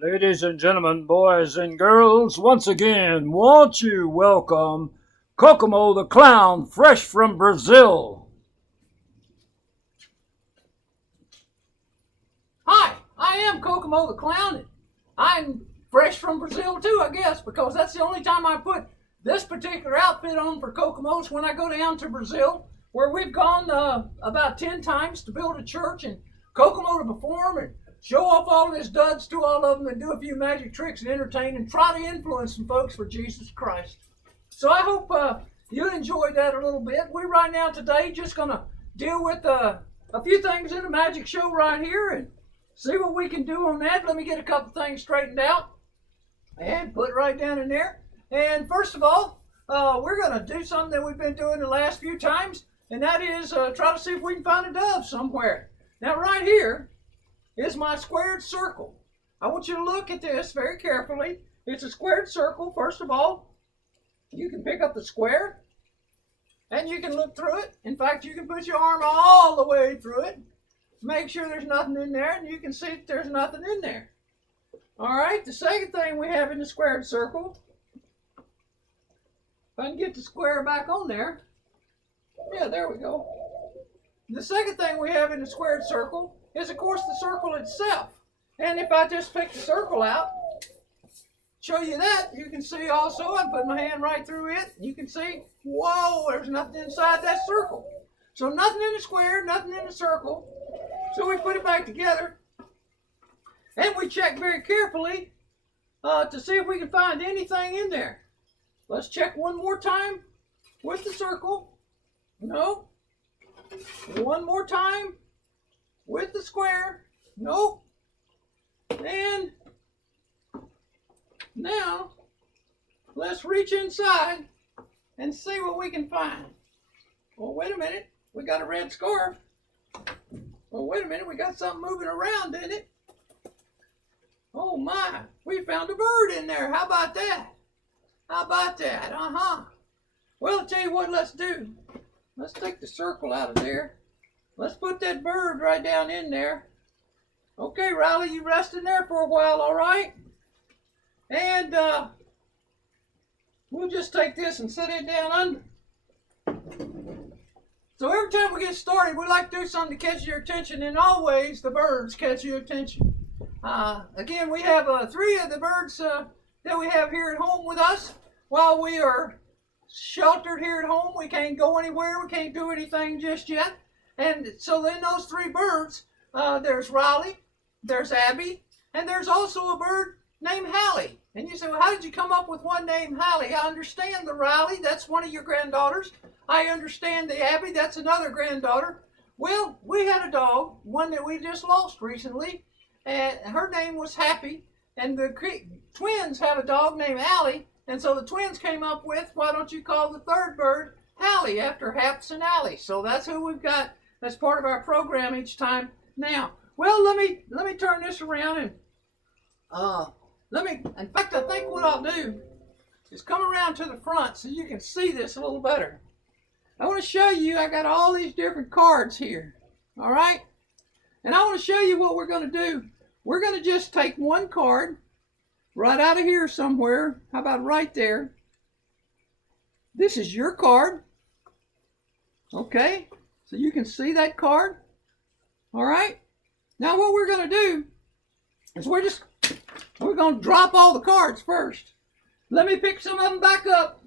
Ladies and gentlemen, boys and girls, once again, won't you welcome Kokomo the Clown, fresh from Brazil. Hi, I am Kokomo the Clown. I'm fresh from Brazil too, I guess, because that's the only time I put this particular outfit on for Kokomo's when I go down to Brazil, where we've gone about 10 times to build a church and Kokomo to perform and show off all of his duds to all of them and do a few magic tricks and entertain and try to influence some folks for Jesus Christ. So I hope you enjoyed that a little bit. We're right now today just going to deal with a few things in the magic show right here and see what we can do on that. Let me get a couple things straightened out and put it right down in there. And first of all, we're going to do something that we've been doing the last few times, and that is try to see if we can find a dove somewhere. Now right here is my squared circle. I want you to look at this very carefully. It's a squared circle. First of all, you can pick up the square and you can look through it. In fact, you can put your arm all the way through it. Make sure there's nothing in there, and you can see that there's nothing in there. All right, the second thing we have in the squared circle, if I can get the square back on there. Yeah, there we go. The second thing we have in the squared circle is, of course, the circle itself. And if I just pick the circle out, show you that, you can see also, I put my hand right through it, you can see, whoa, there's nothing inside that circle. So nothing in the square, nothing in the circle. So we put it back together, and we check very carefully to see if we can find anything in there. Let's check one more time with the circle. No. One more time with the square. Nope. And now let's reach inside and see what we can find. Well, wait a minute. We got a red scarf. Well, wait a minute. We got something moving around in it. Oh my, we found a bird in there. How about that? How about that? Well, I'll tell you what let's do. Let's take the circle out of there. Let's put that bird right down in there. Okay, Riley, you rest in there for a while, all right? And we'll just take this and set it down under. So every time we get started, we like to do something to catch your attention, and always the birds catch your attention. Again, we have 3 of the birds that we have here at home with us. While we are sheltered here at home, we can't go anywhere, we can't do anything just yet. And so in those 3 birds, there's Riley, there's Abby, and there's also a bird named Hallie. And you say, well, how did you come up with one named Hallie? I understand the Riley, that's one of your granddaughters. I understand the Abby, that's another granddaughter. Well, we had a dog, one that we just lost recently, and her name was Happy, and the twins have a dog named Allie, and so the twins came up with, why don't you call the 3rd bird Hallie, after Haps and Allie. So that's who we've got as part of our program each time. Now, well, let me turn this around and in fact, I think what I'll do is come around to the front so you can see this a little better. I want to show you, I got all these different cards here, all right? And I want to show you what we're going to do. We're going to just take one card right out of here somewhere. How about right there? This is your card. Okay, so you can see that card. All right. Now what we're going to do is we're going to drop all the cards first. Let me pick some of them back up.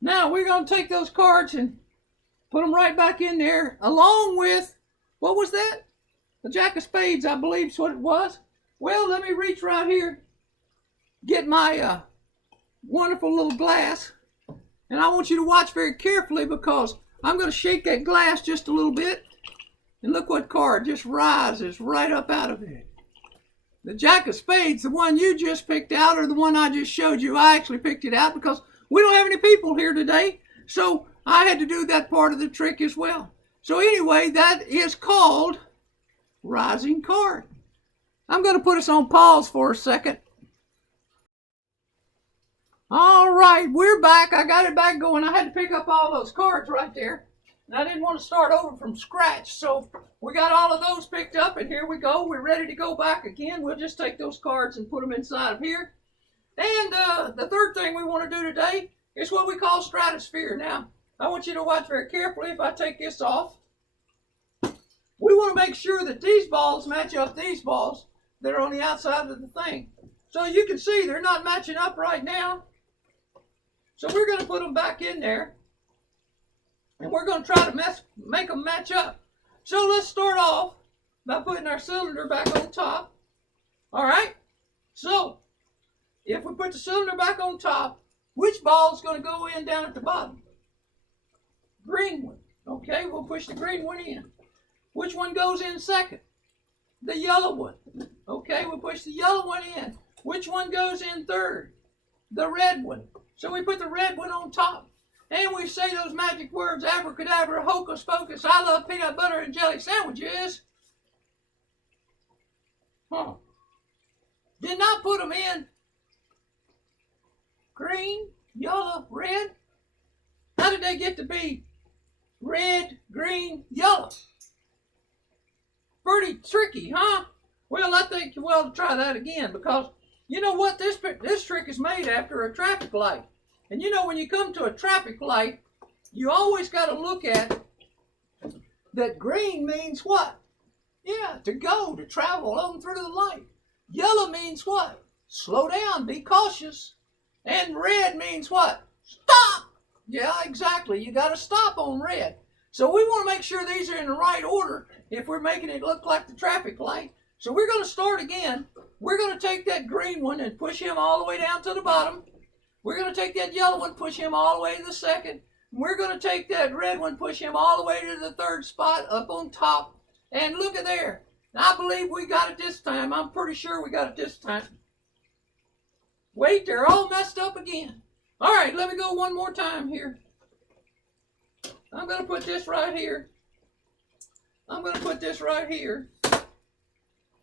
Now we're going to take those cards and put them right back in there, along with, what was that? The Jack of Spades, I believe is what it was. Well, let me reach right here, get my wonderful little glass, and I want you to watch very carefully because I'm going to shake that glass just a little bit, and look what card just rises right up out of it. The Jack of Spades, the one you just picked out, or the one I just showed you. I actually picked it out because we don't have any people here today, so I had to do that part of the trick as well. So anyway, that is called Rising Card. I'm going to put us on pause for a second. All right, we're back. I got it back going. I had to pick up all those cards right there. And I didn't want to start over from scratch. So we got all of those picked up, and here we go. We're ready to go back again. We'll just take those cards and put them inside of here. And the third thing we want to do today is what we call stratosphere. Now, I want you to watch very carefully. If I take this off, we want to make sure that these balls match up these balls that are on the outside of the thing. So you can see they're not matching up right now. So we're going to put them back in there. And we're going to try to make them match up. So let's start off by putting our cylinder back on top. All right? So, if we put the cylinder back on top, which ball is going to go in down at the bottom? Green one. Okay, we'll push the green one in. Which one goes in second? The yellow one. Okay, we'll push the yellow one in. Which one goes in third? The red one. So we put the red one on top. And we say those magic words, abracadabra, hocus pocus, I love peanut butter and jelly sandwiches. Did not put them in green, yellow, red. How did they get to be red, green, yellow? Pretty tricky, huh? Well, I think we'll try that again, because you know what? This trick is made after a traffic light. And you know, when you come to a traffic light, you always got to look at that green means what? Yeah, to go, to travel on through the light. Yellow means what? Slow down, be cautious. And red means what? Stop! Yeah, exactly. You got to stop on red. So we want to make sure these are in the right order if we're making it look like the traffic light. So we're going to start again. We're going to take that green one and push him all the way down to the bottom. We're going to take that yellow one, push him all the way to the second. We're going to take that red one, push him all the way to the third spot up on top. And look at there. I believe we got it this time. I'm pretty sure we got it this time. Wait, they're all messed up again. All right, let me go one more time here. I'm going to put this right here. I'm going to put this right here.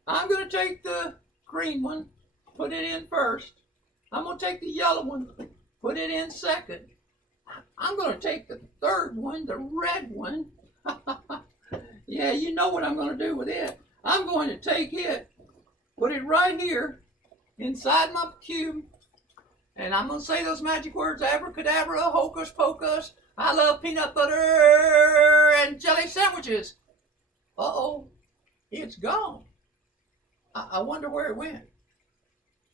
I'm going to take the green one, put it in first. I'm going to take the yellow one, put it in second. I'm going to take the third one, the red one. Yeah, you know what I'm going to do with it. I'm going to take it, put it right here inside my cube, and I'm going to say those magic words, abracadabra, hocus pocus, I love peanut butter and jelly sandwiches. Uh-oh, it's gone. I wonder where it went.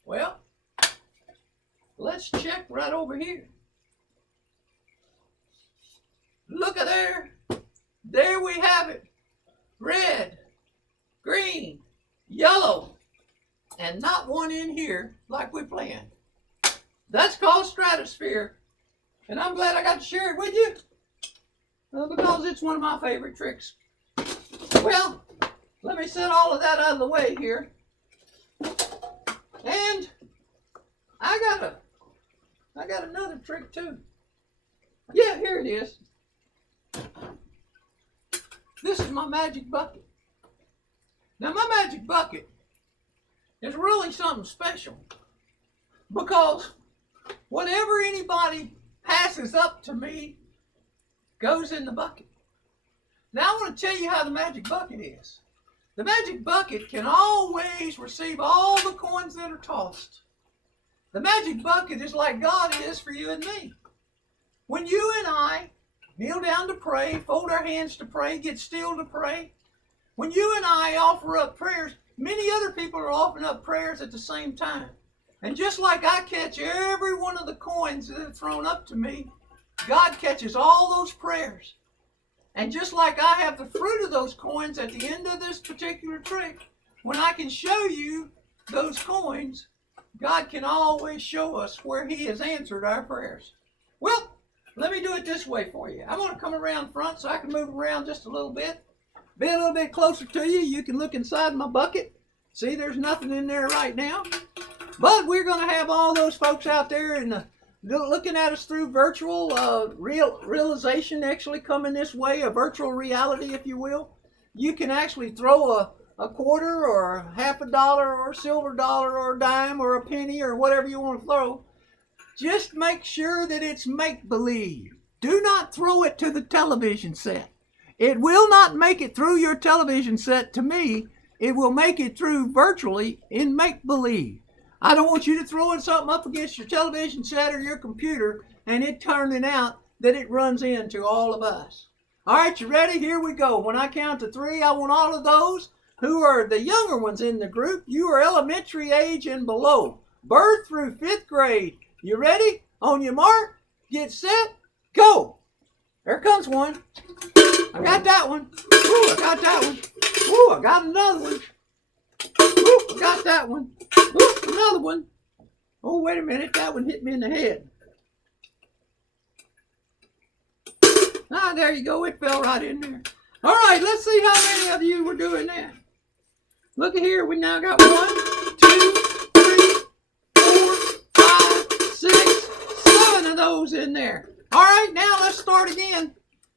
Well, let's check right over here. Look at there. There we have it. Red, green, yellow, and not one in here like we planned. That's called stratosphere. And I'm glad I got to share it with you because it's one of my favorite tricks. Well, let me set all of that out of the way here. And I got another trick too. Yeah, here it is. This is my magic bucket. Now my magic bucket is really something special because whatever anybody passes up to me goes in the bucket. Now I want to tell you how the magic bucket is. The magic bucket can always receive all the coins that are tossed. The magic bucket is like God is for you and me. When you and I kneel down to pray, fold our hands to pray, get still to pray, when you and I offer up prayers, many other people are offering up prayers at the same time. And just like I catch every one of the coins that are thrown up to me, God catches all those prayers. And just like I have the fruit of those coins at the end of this particular trick, when I can show you those coins, God can always show us where He has answered our prayers. Well, let me do it this way for you. I'm going to come around front so I can move around just a little bit. Be a little bit closer to you. You can look inside my bucket. See, there's nothing in there right now. But we're going to have all those folks out there and looking at us through virtual realization, actually coming this way, a virtual reality, if you will. You can actually throw a quarter or half a dollar or a silver dollar or a dime or a penny or whatever you want to throw. Just make sure that it's make-believe. do not throw it to the television set. It will not make it through your television set to me. It will make it through virtually in make-believe. I don't want you to throw something up against your television set or your computer and it turning out that it runs into all of us. All right, you ready? Here we go. When I count to 3, I want all of those who are the younger ones in the group. You are elementary age and below, birth through 5th grade. You ready? On your mark, get set, go. There comes one. I got that one. Ooh, I got that one. Ooh, I got another one. Ooh, I got that one. Ooh, another one. Oh, wait a minute. That one hit me in the head. Ah, there you go. It fell right in there. All right, let's see how many of you were doing that. Look at here. We now got 1, 2, 3, 4, 5, 6, 7 of those in there. All right, now let's start again.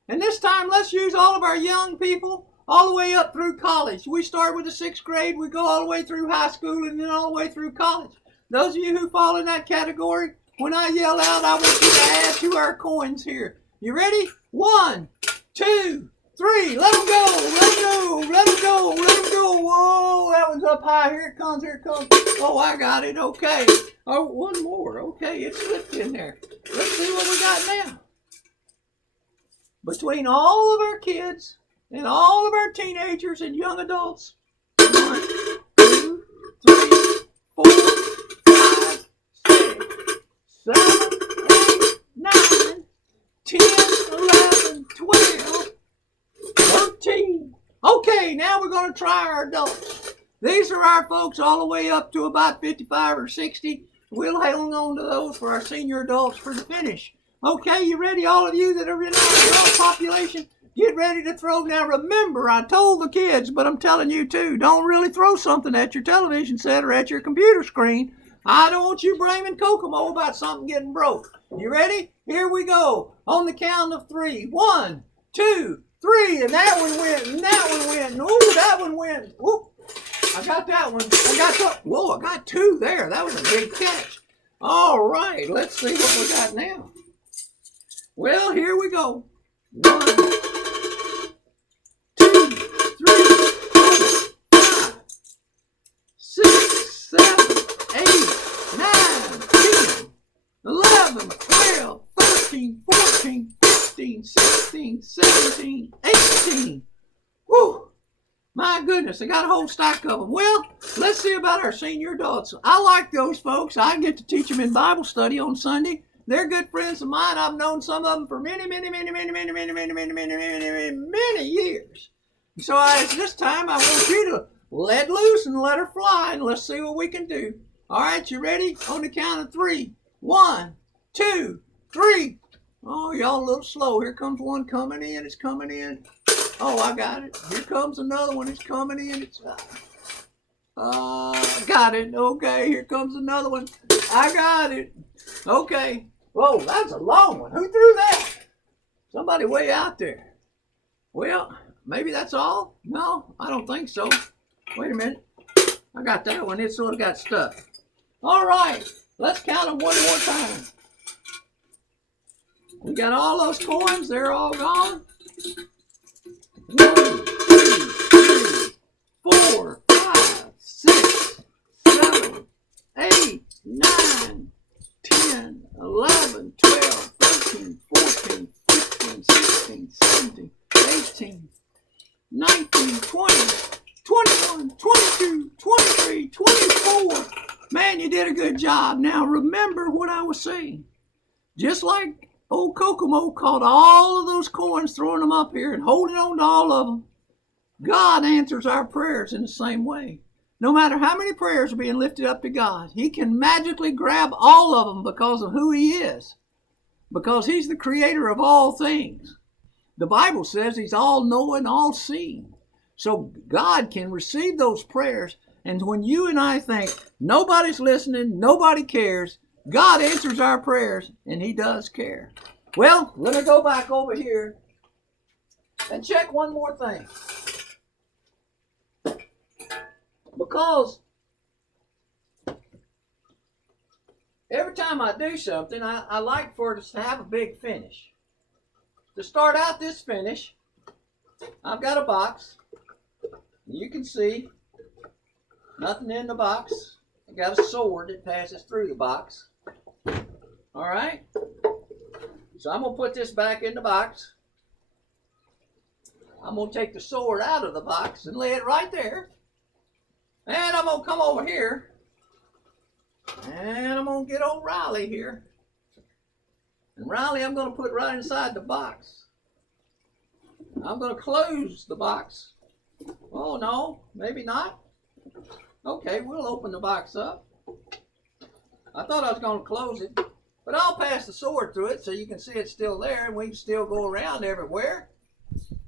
And this time, let's use all of our young people all the way up through college. We start with the 6th grade. We go all the way through high school and then all the way through college. Those of you who fall in that category, when I yell out, I want you to add to our coins here. You ready? 1, 2, 3. Let them go. Let them go. Let them go. Let them go. Whoa, that one's up high. Here it comes. Here it comes. Oh, I got it. Okay. Oh, one more. Okay, it slipped in there. Let's see what we got now. Between all of our kids and all of our teenagers and young adults, 1, 2, 3, 4, 5, 6, 7, 8, 9, 10, 11, 12, 13. Okay, now we're going to try our adults. These are our folks all the way up to about 55 or 60. We'll hang on to those for our senior adults for the finish. Okay, you ready? All of you that are in our adult population, get ready to throw. Now remember, I told the kids, but I'm telling you too, don't really throw something at your television set or at your computer screen. I don't want you blaming Kokomo about something getting broke. You ready? Here we go. On the count of 3. 1, 2, 3. And that one went, and that one went. Ooh, that one went. Ooh, I got that one. Whoa, I got 2 there. That was a big catch. All right, let's see what we got now. Well, here we go. 1, 2, 3, 4, 5, 6, 7, 8, 9, 10, 11, 12, 13, 14, 15, 16, 17, 18. Whew. My goodness, I got a whole stack of them. Well, let's see about our senior adults. I like those folks. I get to teach them in Bible study on Sunday. They're good friends of mine. I've known some of them for many years. So this time I want you to let loose and let her fly, and let's see what we can do. All right, you ready? On the count of 3. 1, 2, 3. Oh, y'all a little slow. Here comes one coming in. It's coming in. Oh, I got it. Here comes another one. It's coming in. Got it. Okay, here comes another one. I got it. Okay. Whoa, that's a long one. Who threw that? Somebody way out there. Well, maybe that's all? No, I don't think so. Wait a minute. I got that one. It sort of got stuck. All right, let's count them one more time. We got all those coins. They're all gone. 1, 2, 3, 4, 5, 6, 7, 8, 9, 10, 11, 12, 13, 14, 15, 16, 17, 18, 19, 20, 21, 22, 23, 24. Man, you did a good job. Now remember what I was saying. Just like old Kokomo caught all of those coins, throwing them up here and holding on to all of them, God answers our prayers in the same way. No matter how many prayers are being lifted up to God, He can magically grab all of them because of who He is. Because He's the creator of all things. The Bible says He's all-knowing, all-seeing. So God can receive those prayers, and when you and I think nobody's listening, nobody cares, God answers our prayers, and He does care. Well, let me go back over here and check one more thing. Because every time I do something, I like for it to have a big finish. to start out this finish, I've got a box. You can see nothing in the box. I got a sword that passes through the box. All right. So I'm going to put this back in the box. I'm going to take the sword out of the box and lay it right there. And I'm going to come over here. And I'm going to get old Riley here. And Riley I'm going to put right inside the box. I'm going to close the box. Oh, no, maybe not. Okay, we'll open the box up. I thought I was going to close it, but I'll pass the sword through it so you can see it's still there and we can still go around everywhere.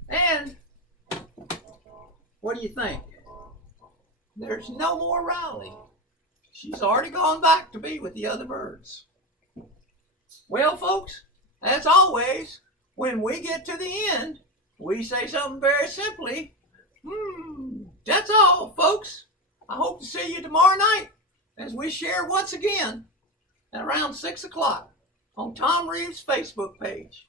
And what do you think? There's no more Riley. She's already gone back to be with the other birds. Well, folks, as always, when we get to the end, we say something very simply. That's all, folks. I hope to see you tomorrow night as we share once again at around 6 o'clock on Tom Reeves' Facebook page.